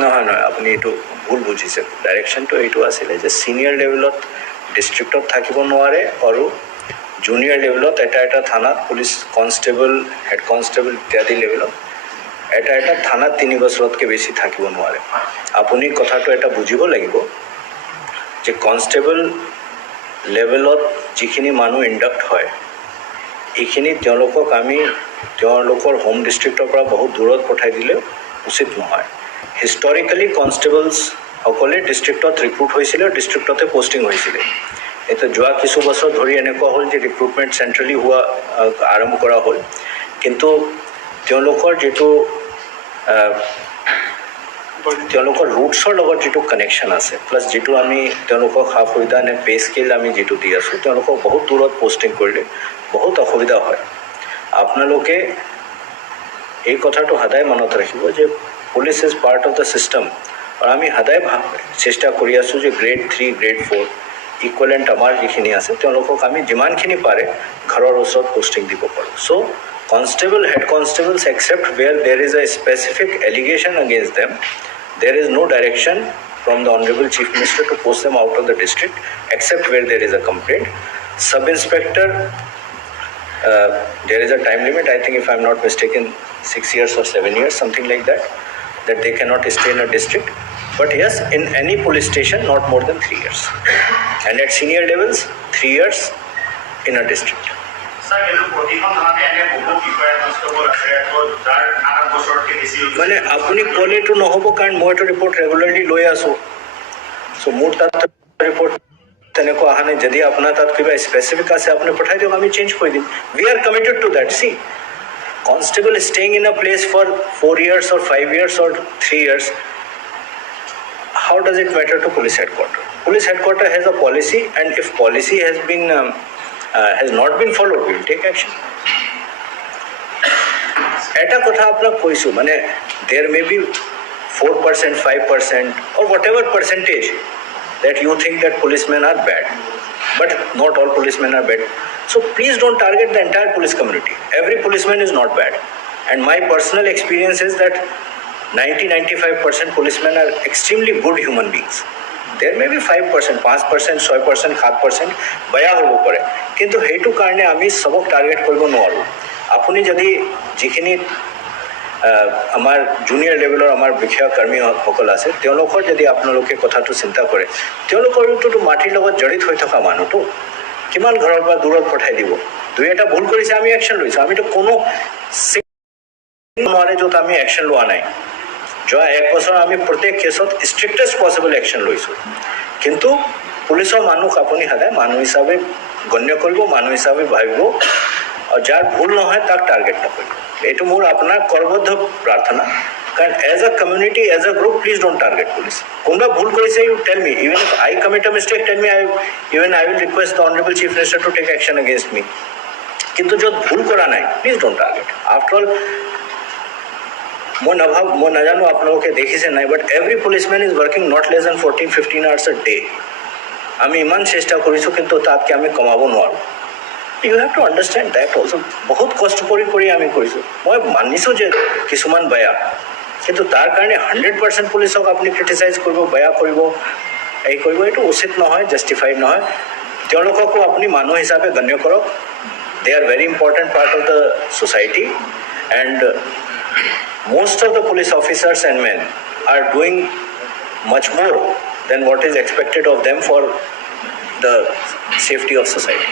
নহয় নহয়, আপুনি এইটো ভুল বুজিছে। ডাইৰেকশ্যনটো এইটো আছিলে যে ছিনিয়ৰ লেভেলত ডিষ্ট্ৰিক্টত থাকিব নোৱাৰে আৰু জুনিয়ৰ লেভেলত এটা এটা থানাত পুলিচ কনষ্টেবল, হেড কনষ্টেবল ইত্যাদি লেভেলত এটা এটা থানাত 3 বছৰতকৈ বেছি থাকিব নোৱাৰে। আপুনি কথাটো এটা বুজিব লাগিব যে কনষ্টেবল লেভেলত যিখিনি মানুহ ইণ্ডাক্ট হয় এইখিনি তেওঁলোকক আমি তেওঁলোকৰ হোম ডিষ্ট্ৰিক্টৰ পৰা বহুত দূৰত পঠাই দিলে উচিত নহয়। হিষ্টৰিকেলি কনষ্টেবলছসকলে ডিষ্ট্ৰিক্টত ৰিক্ৰুট হৈছিলে, ডিষ্ট্ৰিক্টতে পষ্টিং হৈছিলে। এতিয়া যোৱা কিছু বছৰ ধৰি এনেকুৱা হ'ল যে ৰিক্ৰুটমেণ্ট চেণ্ট্ৰেলি হোৱা আৰম্ভ কৰা হ'ল, কিন্তু তেওঁলোকৰ যিটো তেওঁলোকৰ ৰুটছৰ লগত যিটো কানেকশ্যন আছে, প্লাছ যিটো আমি তেওঁলোকক সা সুবিধা নে পে স্কেল আমি যিটো দি আছোঁ, তেওঁলোকক বহুত দূৰত পষ্টিং কৰিলে বহুত অসুবিধা হয়। আপোনালোকে এই কথাটো সদায় মনত ৰাখিব যে police is part of the system, আৰু আমি সদায় চেষ্টা কৰি আছোঁ যে গ্ৰেড 3, গ্ৰেড 4 ইকুৱেলেণ্ট আমাৰ যিখিনি আছে তেওঁলোকক আমি যিমানখিনি পাৰে ঘৰৰ ওচৰত পষ্টিং দিব পাৰোঁ। So' constable, head constables except where there is a specific allegation against them, there is no direction from the Honorable Chief Minister to post them out of the district except where there is a complaint. Sub-inspector, there is a time limit, I think if I'm not mistaken 6 years or 7 years, something like that they cannot stay in a district. But yes, in any police station not more than 3 years, and at senior levels 3 years in a district. মানে আপুনি ক'লেতো নহ'ব, কাৰণ মইতো report regularly লৈ আছোঁ। চ' মোৰ তাত ৰিপৰ্ট তেনেকুৱা অহা নাই। যদি আপোনাৰ তাত কিবা স্পেচিফিক আছে আপুনি পঠাই দিয়ক, আমি চেঞ্জ কৰি দিম। We are committed two that. C, constable is staying in a place for 4 years or 5 years or 3 years. How does it matter to police headquarters? Police headquarters has a policy, and if policy has not been followed, we will take action. এটা কথা আপোনাক কৈছোঁ, মানে there may be 4%, 5% or whatever percentage that you think that policemen are bad, but not all policemen are bad. So please don't target the entire police community. Every policeman is not bad, and my personal experience is that 90-95% policemen are extremely good human beings. There may be 5%, 5%, 6%, 7% বেয়া হ'ব পাৰে, কিন্তু সেইটো কাৰণে আমি সবক target কৰিব নোৱাৰোঁ। আপুনি যদি যিখিনি আমাৰ জুনিয়ৰ লেভেলৰ আমাৰ বিষয়া কৰ্মীসকল আছে তেওঁলোকৰ যদি আপোনালোকে কথাটো চিন্তা কৰে, তেওঁলোকৰতো মাটিৰ লগত জড়িত হৈ থকা মানুহটো কিমান ঘৰৰ পৰা দূৰত পঠাই দিব। দুই এটা ভুল কৰিছে, আমি একশ্যন লৈছোঁ। আমিতো কোনো নোৱাৰে য'ত আমি একশ্যন লোৱা নাই। যোৱা 1 বছৰ আমি প্ৰত্যেক কেছত ষ্ট্ৰিক্টেষ্ট পচিবল একশ্যন লৈছোঁ, কিন্তু পুলিচৰ মানুহ আপুনি সদায় মানুহ হিচাপে গণ্য কৰিব, মানুহ হিচাপে ভাবিব, আৰু যাৰ ভুল নহয় তাক টাৰ্গেট নকৰিব। এইটো মোৰ আপোনাৰ কৰবদ্ধ প্ৰাৰ্থনা, কাৰণ as a community, as a group, please don't target police. কোনোবা ভুল কৰিছে, you tell me, even if I commit a mistake, tell me, I will request the Honorable Chief Minister to take action against me. কিন্তু য'ত ভুল কৰা নাই, please don't target. After all মই নাজানো আপোনালোকে দেখিছে নাই, but every policemen is working not less than 14-15 hours a day. আমি ইমান চেষ্টা কৰিছোঁ, কিন্তু তাতকৈ আমি কমাব নোৱাৰোঁ। You have to understand that also'. বহুত কষ্ট কৰি আমি কৰিছোঁ। মই মানিছোঁ যে কিছুমান বেয়া, কিন্তু তাৰ কাৰণে 100% পুলিচক আপুনি ক্ৰিটিচাইজ কৰিব, বেয়া কৰিব, কৰিব, এইটো উচিত নহয়, জাষ্টিফাইড নহয়। তেওঁলোককো আপুনি মানুহ হিচাপে গণ্য কৰক। They are very important part of the society, and most of the police officers and men are doing much more than what is expected of them for the safety of society.